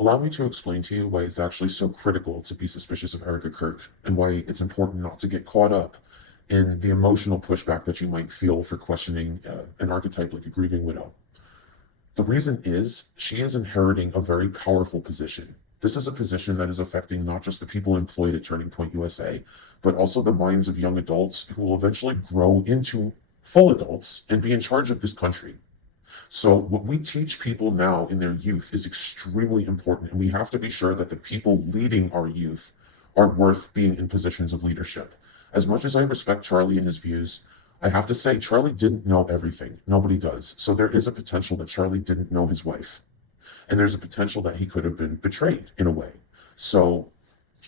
Allow me to explain to you why it's actually so critical to be suspicious of Erica Kirk and why it's important not to get caught up in the emotional pushback that you might feel for questioning an archetype like a grieving widow. The reason is she is inheriting a very powerful position. This is a position that is affecting not just the people employed at Turning Point USA, but also the minds of young adults who will eventually grow into full adults and be in charge of this country. So, what we teach people now in their youth is extremely important, and we have to be sure that the people leading our youth are worth being in positions of leadership. As much as I respect Charlie and his views, I have to say Charlie didn't know everything. Nobody does. So, there is a potential that Charlie didn't know his wife, and there's a potential that he could have been betrayed in a way. So,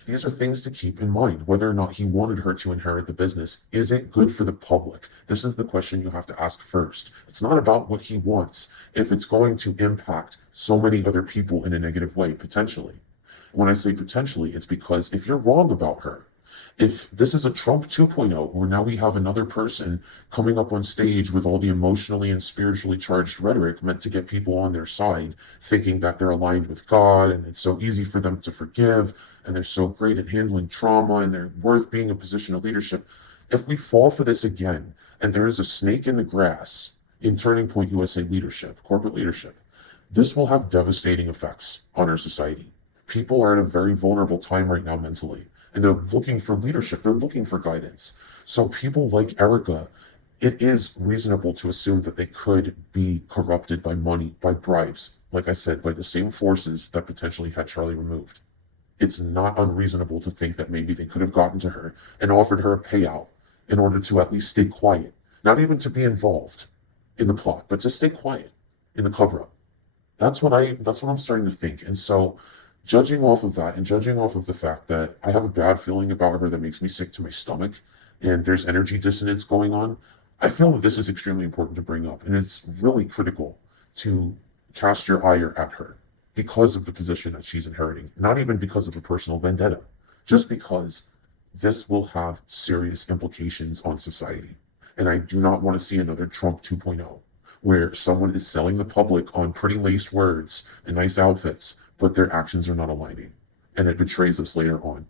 these are things to keep in mind. Whether or not he wanted her to inherit the business, is it good for the public? This is the question you have to ask first. It's not about what he wants, if it's going to impact so many other people in a negative way, potentially. When I say potentially, it's because if you're wrong about her, if this is a Trump 2.0, where now we have another person coming up on stage with all the emotionally and spiritually charged rhetoric meant to get people on their side, thinking that they're aligned with God and it's so easy for them to forgive and they're so great at handling trauma and they're worth being in a position of leadership. If we fall for this again, and there is a snake in the grass in Turning Point USA leadership, corporate leadership, this will have devastating effects on our society. People are at a very vulnerable time right now mentally, and they're looking for leadership, they're looking for guidance. So, people like Erica, it is reasonable to assume that they could be corrupted by money, by bribes, like I said, by the same forces that potentially had Charlie removed. It's not unreasonable to think that maybe they could have gotten to her and offered her a payout in order to at least stay quiet, not even to be involved in the plot, but to stay quiet in the cover up. That's what I'm starting to think. And so judging off of that and judging off of the fact that I have a bad feeling about her that makes me sick to my stomach and there's energy dissonance going on, I feel that this is extremely important to bring up. And it's really critical to cast your ire at her because of the position that she's inheriting, not even because of a personal vendetta, just because this will have serious implications on society. And I do not want to see another Trump 2.0 where someone is selling the public on pretty lace words and nice outfits, but their actions are not aligning. And it betrays us later on.